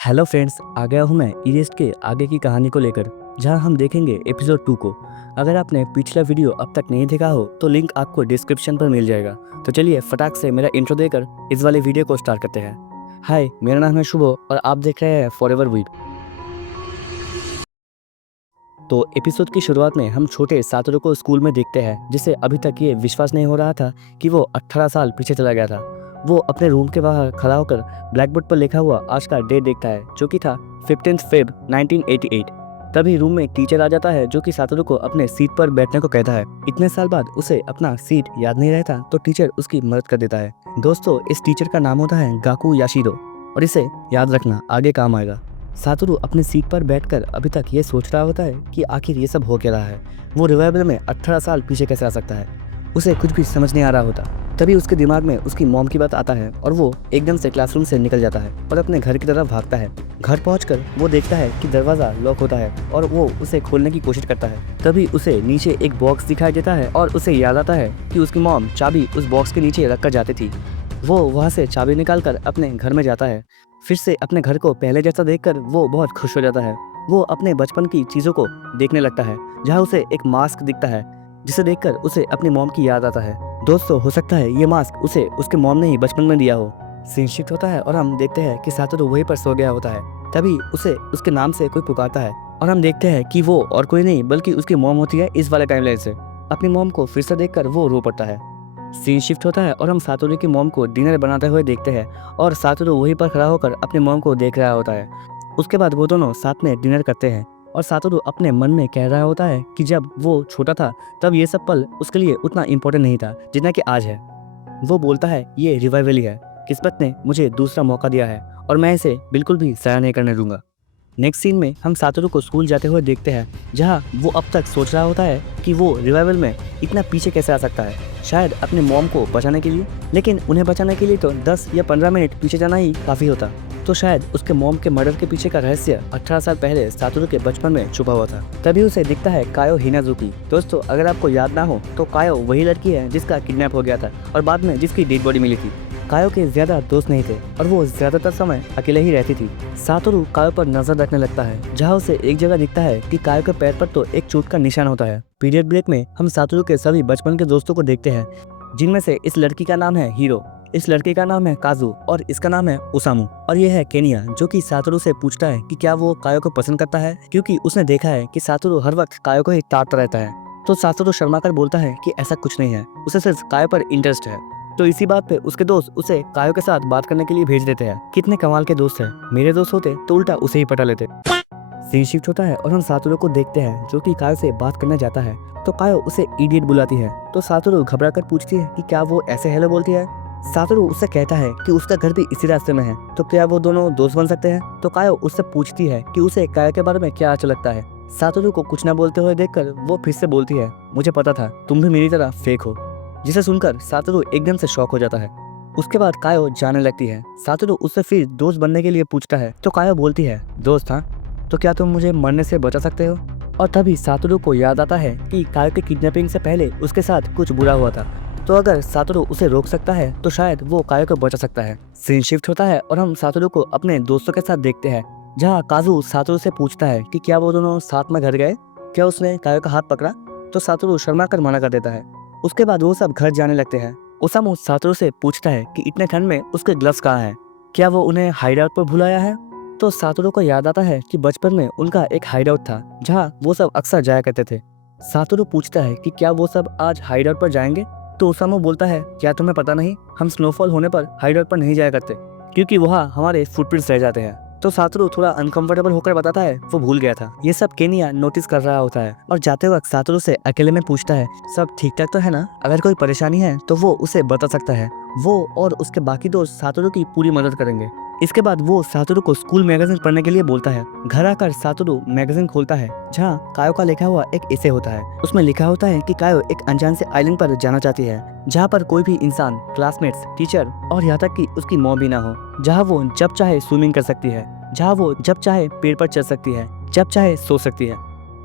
Hello friends, आ गया हूँ मैं इरेस्ट के आगे की कहानी को लेकर, जहाँ हम देखेंगे एपिसोड 2 को। अगर आपने पिछला वीडियो अब तक नहीं देखा हो तो लिंक आपको डिस्क्रिप्शन पर मिल जाएगा। तो चलिए फटाक से मेरा इंट्रो देकर इस वाले वीडियो को स्टार्ट करते हैं। हाय, मेरा नाम है शुभो और आप देख रहे हैं फॉरएवर वीक। तो एपिसोड की शुरुआत में हम छोटे सातोरू को स्कूल में देखते हैं, जिसे अभी तक ये विश्वास नहीं हो रहा था कि वो 18 साल पीछे चला गया था। वो अपने रूम के बाहर खड़ा होकर ब्लैक बोर्ड पर लिखा हुआ आज का डेट देखता है, जो कि था 15 फेब 1988। तभी रूम में एक टीचर आ जाता है, जो कि सातोरू को अपने सीट पर बैठने को कहता है। इतने साल बाद उसे अपना सीट याद नहीं रहता, तो टीचर उसकी मदद कर देता है। दोस्तों, इस टीचर का नाम होता है गाकू याशिरो, और इसे याद रखना आगे काम आएगा। सातोरू अपने सीट पर बैठकर अभी तक ये सोच रहा होता है कि आखिर ये सब हो क्या रहा है। वो रिवाइवल में 18 साल पीछे कैसे आ सकता है, उसे कुछ भी समझ नहीं आ रहा होता। तभी उसके दिमाग में उसकी मॉम की बात आता है और वो एकदम से क्लासरूम से निकल जाता है और अपने घर की तरफ भागता है। घर पहुंचकर वो देखता है कि दरवाज़ा लॉक होता है और वो उसे खोलने की कोशिश करता है। तभी उसे नीचे एक बॉक्स दिखाई देता है और उसे याद आता है कि उसकी मॉम चाबी उस बॉक्स के नीचे रख कर जाती थी। वो वहाँ से चाबी निकालकर अपने घर में जाता है। फिर से अपने घर को पहले जैसा देखकर वो बहुत खुश हो जाता है। वो अपने बचपन की चीज़ों को देखने लगता है, जहाँ उसे एक मास्क दिखता है, जिसे देखकर उसे अपनी मॉम की याद आता है। दोस्तों, हो सकता है ये मास्क उसे उसके मॉम ने ही बचपन में दिया हो। सीन शिफ्ट होता है और हम देखते हैं कि सातोरू वहीं पर सो गया होता है। तभी उसे उसके नाम से कोई पुकारता है और हम देखते हैं कि वो और कोई नहीं बल्कि उसकी मॉम होती है। इस वाले टाइमलाइन से अपनी मॉम को फिर से देखकर वो रो पड़ता है। सीन शिफ्ट होता है और हम सातोरू की मॉम को डिनर बनाते हुए देखते हैं और सातोरू वहीं पर खड़ा होकर अपनी मॉम को देख रहा होता है। उसके बाद वो दोनों साथ में डिनर करते हैं और सातोरू अपने मन में कह रहा होता है कि जब वो छोटा था तब ये सब पल उसके लिए उतना इम्पोर्टेंट नहीं था जितना कि आज है। वो बोलता है ये रिवाइवल ही है, किस्मत ने मुझे दूसरा मौका दिया है और मैं इसे बिल्कुल भी ज़ाया नहीं करने दूंगा। नेक्स्ट सीन में हम सातोरू को स्कूल जाते हुए देखते हैं, जहाँ वो अब तक सोच रहा होता है कि वो रिवाइवल में इतना पीछे कैसे आ सकता है, शायद अपने मॉम को बचाने के लिए। लेकिन उन्हें बचाने के लिए तो 10 या 15 मिनट पीछे जाना ही काफ़ी होता। तो शायद उसके मॉम के मर्डर के पीछे का रहस्य 18 साल पहले सातोरू के बचपन में छुपा हुआ था। तभी उसे दिखता है कायो हिनाजुकी। दोस्तों, अगर आपको याद ना हो तो कायो वही लड़की है जिसका किडनैप हो गया था और बाद में जिसकी डेड बॉडी मिली थी। कायो के ज्यादा दोस्त नहीं थे और वो ज्यादातर समय अकेले ही रहती थी। सातोरू कायो पर नजर रखने लगता है, जहाँ उसे एक जगह दिखता है कि कायो के पैर पर तो एक चोट का निशान होता है। पीरियड ब्रेक में हम सातोरू के सभी बचपन के दोस्तों को देखते हैं, जिनमें से इस लड़की का नाम है हीरो, इस लड़के का नाम है काजू और इसका नाम है ओसामू, और ये है केनिया, जो कि सातोरू से पूछता है कि क्या वो कायो को पसंद करता है, क्योंकि उसने देखा है कि सातोरू हर वक्त कायो को ही ताड़ता रहता है। तो सातोरू शर्माकर बोलता है कि ऐसा कुछ नहीं है, उसे सिर्फ कायो पर इंटरेस्ट है। तो इसी बात पे उसके दोस्त उसे कायो के साथ बात करने के लिए भेज देते हैं। कितने कमाल के दोस्त हैं, मेरे दोस्त होते तो उल्टा उसे ही पटा लेते। सीन शिफ्ट होता है और हम सातोरू को देखते हैं, जो कि कायो से बात करने जाता है। तो कायो उसे इडियट बुलाती है, तो सातोरू घबरा कर पूछती है कि क्या वो ऐसे हेलो बोलती है। सातोरू उससे कहता है कि उसका घर भी इसी रास्ते में है, तो क्या वो दोनों दोस्त बन सकते हैं। तो कायो उससे पूछती है कि उसे कायो के बारे में क्या अच्छा लगता है। सातोरू को कुछ न बोलते हुए देखकर वो फिर से बोलती है, मुझे पता था तुम भी मेरी तरह फेक हो। जिसे सुनकर सातोरू एकदम से शॉक हो जाता है। उसके बाद कायो जाने लगती है। सातोरू उससे फिर दोस्त बनने के लिए पूछता है, तो कायो बोलती है, दोस्त हाँ, तो क्या तुम मुझे मरने से बचा सकते हो। और तभी सातोरू को याद आता है कि कायो के किडनैपिंग से पहले उसके साथ कुछ बुरा हुआ था, तो अगर सातोरू उसे रोक सकता है तो शायद वो कायो को बचा सकता है। सीन शिफ्ट होता है और हम सातोरू को अपने दोस्तों के साथ देखते हैं, जहाँ काजू सातोरू से पूछता है कि क्या वो दोनों साथ में घर गए, क्या उसने कायो का हाथ पकड़ा। तो सातोरू शर्मा कर मना कर देता है। उसके बाद वो सब घर जाने लगते हैं। ओसामू सातोरू से पूछता है कि इतने ठंड में उसके ग्लव्स कहाँ हैं, क्या वो उन्हें हाइड आउट पर भुलाया है। तो सातोरू को याद आता है कि बचपन में उनका एक हाइड आउट था, जहाँ वो सब अक्सर जाया करते थे। सातोरू पूछता है कि क्या वो सब आज हाइड आउट पर जाएंगे। तो ओसामू बोलता है, क्या तुम्हें पता नहीं, हम स्नोफॉल होने पर हाइड आउट पर नहीं जाया करते, क्योंकि वहाँ हमारे फुटप्रिंट्स रह जाते हैं। तो सातोरू थोड़ा अनकंफर्टेबल होकर बताता है वो भूल गया था। ये सब केनिया नोटिस कर रहा होता है और जाते वक्त सातोरू से अकेले में पूछता है, सब ठीक ठाक तो है ना, अगर कोई परेशानी है तो वो उसे बता सकता है। वो और उसके बाकी दोस्त सातोरू की पूरी मदद करेंगे। इसके बाद वो सातोरू को स्कूल मैगजीन पढ़ने के लिए बोलता है। घर आकर सातोरू मैगजीन खोलता है, जहाँ कायो का लिखा हुआ एक एसे होता है। उसमें लिखा होता है कि कायो एक अनजान से आइलैंड पर जाना चाहती है, जहाँ पर कोई भी इंसान, क्लासमेट्स, टीचर और यहाँ तक कि उसकी मॉम भी ना हो, जहाँ वो जब चाहे स्विमिंग कर सकती है, जहाँ वो जब चाहे पेड़ पर चढ़ सकती है, जब चाहे सो सकती है,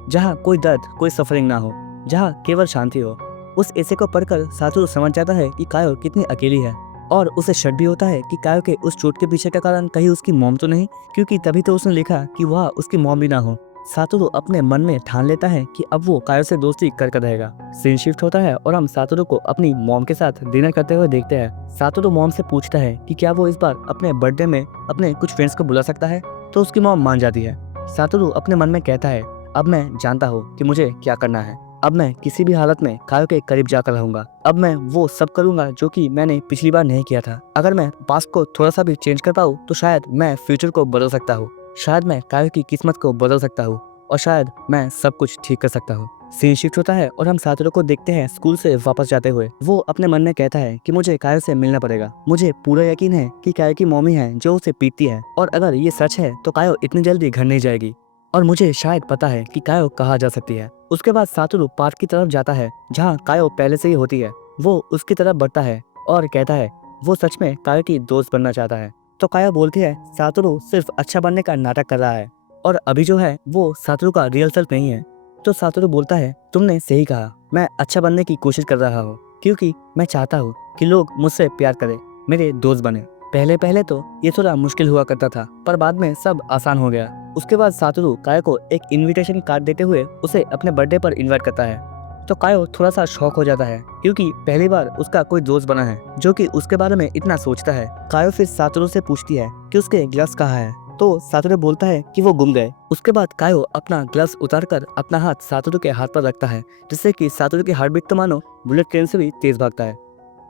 जहाँ कोई दर्द, कोई सफरिंग ना हो, जहाँ केवल शांति हो। उस एसे को पढ़कर सातोरू समझ जाता है कि कायो कितनी अकेली है। और उसे शक भी होता है कि कायो के उस चोट के पीछे का कारण कहीं उसकी मॉम तो नहीं, क्योंकि तभी तो उसने लिखा कि वह उसकी मॉम भी ना हो। सातोरू अपने मन में ठान लेता है कि अब वो कायो से दोस्ती कर रहेगा। सीन शिफ्ट होता है और हम सातोरू को अपनी मॉम के साथ डिनर करते हुए देखते हैं। सातोरू मॉम से पूछता है कि क्या वो इस बार अपने बर्थडे में अपने कुछ फ्रेंड्स को बुला सकता है, तो उसकी मॉम मान जाती है। सातोरू अपने मन में कहता है, अब मैं जानता हूँ कि मुझे क्या करना है। अब मैं किसी भी हालत में कायो के करीब जाकर रहूंगा। अब मैं वो सब करूंगा जो कि मैंने पिछली बार नहीं किया था। अगर मैं पास्ट को थोड़ा सा भी चेंज कर पाऊँ तो शायद मैं फ्यूचर को बदल सकता हूँ। शायद मैं कायो की किस्मत को बदल सकता हूँ और शायद मैं सब कुछ ठीक कर सकता हूँ। सीन शिफ्ट होता है और हम सातोरू को देखते हैं स्कूल से वापस जाते हुए। वो अपने मन में कहता है कि मुझे कायो से मिलना पड़ेगा। मुझे पूरा यकीन है कि कायो की मम्मी है जो उसे पीटती है, और अगर ये सच है तो कायो इतनी जल्दी घर नहीं जाएगी, और मुझे शायद पता है कि कायो कहाँ जा सकती है। उसके बाद सातोरू पार्क की तरफ जाता है जहाँ कायो पहले से ही होती है। वो उसकी तरफ बढ़ता है और कहता है वो सच में कायो की दोस्त बनना चाहता है। तो कायो बोलती है सातोरू सिर्फ अच्छा बनने का नाटक कर रहा है, और अभी जो है वो सातोरू का रियल सेल्फ नहीं है। तो सातोरू बोलता है तुमने सही कहा, मैं अच्छा बनने की कोशिश कर रहा हूँ, क्योंकि मैं चाहता हूँ कि लोग मुझसे प्यार करें, मेरे दोस्त बने। पहले पहले तो ये थोड़ा मुश्किल हुआ करता था, पर बाद में सब आसान हो गया। उसके बाद सातोरू कायो को एक इनविटेशन कार्ड देते हुए उसे अपने बर्थडे पर इनवाइट करता है। तो कायो थोड़ा सा शॉक हो जाता है, क्योंकि पहली बार उसका कोई दोस्त बना है जो कि उसके बारे में इतना सोचता है। कायो फिर सातोरू से पूछती है कि उसके ग्लव्स कहाँ है, तो सातोरू बोलता है कि वो गुम गए। उसके बाद कायो अपना ग्लव्स उतारकर अपना हाथ सातोरू के हाथ पर रखता है, जिससे कि सातोरू की हार्ट बीट तो मानो बुलेट ट्रेन से भी तेज भागता है।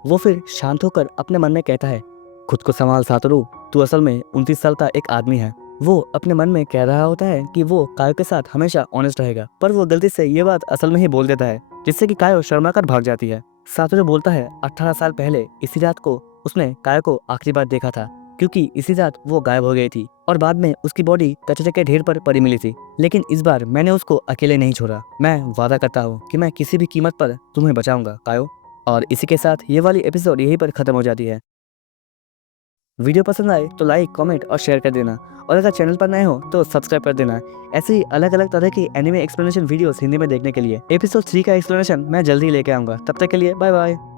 वो फिर शांत होकर अपने मन में कहता है, खुद को संभाल सातोरू, तू असल में 29 साल का एक आदमी है। वो अपने मन में कह रहा होता है कि वो कायो के साथ हमेशा ऑनेस्ट रहेगा, पर वो गलती से ये बात असल में ही बोल देता है, जिससे कि कायो शर्मा कर भाग जाती है। सातोरू बोलता है 18 साल पहले इसी रात को उसने कायो को आखिरी बार देखा था, क्योंकि इसी रात वो गायब हो गई थी और बाद में उसकी बॉडी कचरे के ढेर पर पड़ी मिली थी। लेकिन इस बार मैंने उसको अकेले नहीं छोड़ा। मैं वादा करता हूँ कि मैं किसी भी कीमत पर तुम्हें बचाऊंगा कायो। और इसी के साथ ये वाली एपिसोड यहीं पर खत्म हो जाती है। वीडियो पसंद आए तो लाइक, कमेंट और शेयर कर देना, और अगर चैनल पर नए हो तो सब्सक्राइब कर देना। ऐसे ही अलग अलग तरह की एनिमे एक्सप्लेनेशन वीडियोस हिंदी में देखने के लिए एपिसोड 3 का एक्सप्लेनेशन मैं जल्दी लेके आऊंगा। तब तक के लिए बाय बाय।